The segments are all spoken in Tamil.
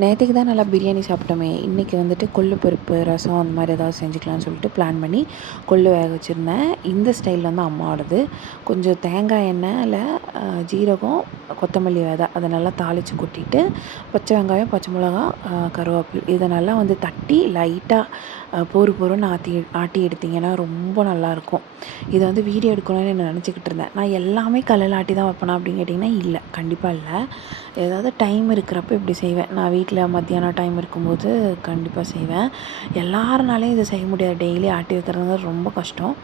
நேற்றுக்கு தான் நல்லா பிரியாணி சாப்பிட்டோமே, இன்றைக்கி வந்துட்டு கொள்ளு பருப்பு ரசம் அந்த மாதிரி ஏதாவது செஞ்சுக்கலாம்னு சொல்லிட்டு பிளான் பண்ணி கொள்ளு வேக வச்சுருந்தேன். இந்த ஸ்டைலில் வந்து அம்மாவோடது. கொஞ்சம் தேங்காய் எண்ணெயில் ஜீரகம், கொத்தமல்லி விதை அதை நல்லா தாளித்து கொட்டிட்டு, பச்சை வெங்காயம், பச்சை மிளகா, கருவேப்பிலை இதை நல்லா வந்து தட்டி லைட்டாக பொறு பொறுன்னு ஆட்டி எடுத்திங்கன்னா ரொம்ப நல்லாயிருக்கும். இதை வந்து வீடியோ எடுக்கணும்னு நான் நினச்சிக்கிட்டு இருந்தேன். நான் எல்லாமே கல்லில் ஆட்டி தான் வைப்பேனா அப்படின்னு கேட்டிங்கன்னா இல்லை, கண்டிப்பாக இல்லை. ஏதாவது டைம் இருக்கிறப்ப இப்படி செய்வேன். நான் வீட்டில் மத்தியானம் டைம் இருக்கும்போது கண்டிப்பாக செய்வேன். எல்லாருனாலையும் இதை செய்ய முடியாது. டெய்லி ஆட்டி வைக்கிறதுங்க ரொம்ப கஷ்டம்.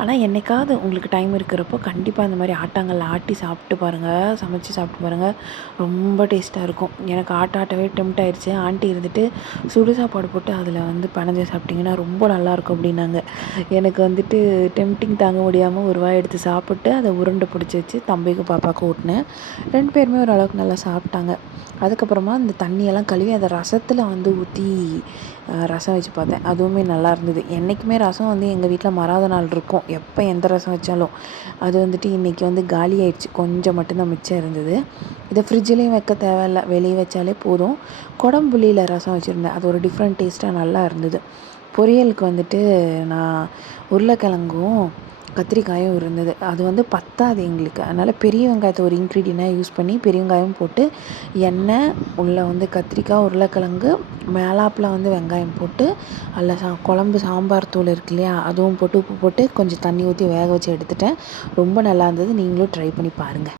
ஆனால் என்றைக்காவது உங்களுக்கு டைம் இருக்கிறப்போ கண்டிப்பாக இந்த மாதிரி ஆட்டாங்கல்ல ஆட்டி சாப்பிட்டு பாருங்கள், சமைச்சு சாப்பிட்டு பாருங்கள். ரொம்ப டேஸ்ட்டாக இருக்கும். எனக்கு ஆட்டவே டெம்ட் ஆயிடுச்சு. ஆண்டி இருந்துட்டு சுடு சாப்பாடு போட்டு அதில் வந்து பனஞ்சு சாப்பிட்டிங்கன்னா ரொம்ப நல்லாயிருக்கும் அப்படின்னாங்க. எனக்கு வந்துட்டு டெம்டிங் தாங்க முடியாமல் ஒரு வாய் எடுத்து சாப்பிட்டு அதை உருண்டை பிடிச்சி வச்சு தம்பிக்கு பாப்பாவுக்கு ஊட்டினேன். 2 பேருமே ஓரளவுக்கு நல்லா சாப்பிட்டாங்க. அதுக்கப்புறமா இந்த தண்ணியெல்லாம் கழுவி அதை ரசத்தில் வந்து ஊற்றி ரசம் வச்சு பார்த்தேன். அதுவுமே நல்லா இருந்தது. என்றைக்குமே ரசம் வந்து எங்கள் வீட்டில் மறாத நாள் இருக்கும். எப்போ எந்த ரசம் வச்சாலும். அது வந்துட்டு இன்றைக்கி வந்து காலி ஆயிடுச்சு. கொஞ்சம் மட்டும்தான் மிச்சம் இருந்தது. இதை ஃப்ரிட்ஜ்லேயும் வைக்க தேவையில்ல, வெளியே வச்சாலே போதும். குடம்புளியில் ரசம் வச்சுருந்தேன். அது ஒரு டிஃப்ரெண்ட் டேஸ்ட்டாக நல்லா இருந்தது. பொரியலுக்கு வந்துட்டு நான் உருளைக்கிழங்கும் கத்திரிக்காயும் இருந்தது. அது வந்து பத்தாது எங்களுக்கு. அதனால் பெரிய வெங்காயத்தை ஒரு இன்க்ரீடியண்ட்டாக யூஸ் பண்ணி பெரிய வெங்காயம் போட்டு, எண்ணெய் உள்ளே வந்து கத்திரிக்காய், உருளைக்கிழங்கு, மேலாப்பில் வந்து வெங்காயம் போட்டு, அதில் குழம்பு சாம்பார் தூள் இருக்கு இல்லையா, அதுவும் போட்டு உப்பு போட்டு கொஞ்சம் தண்ணி ஊற்றி வேக வச்சு எடுத்துட்டேன். ரொம்ப நல்லா இருந்தது. நீங்களும் ட்ரை பண்ணி பாருங்கள்.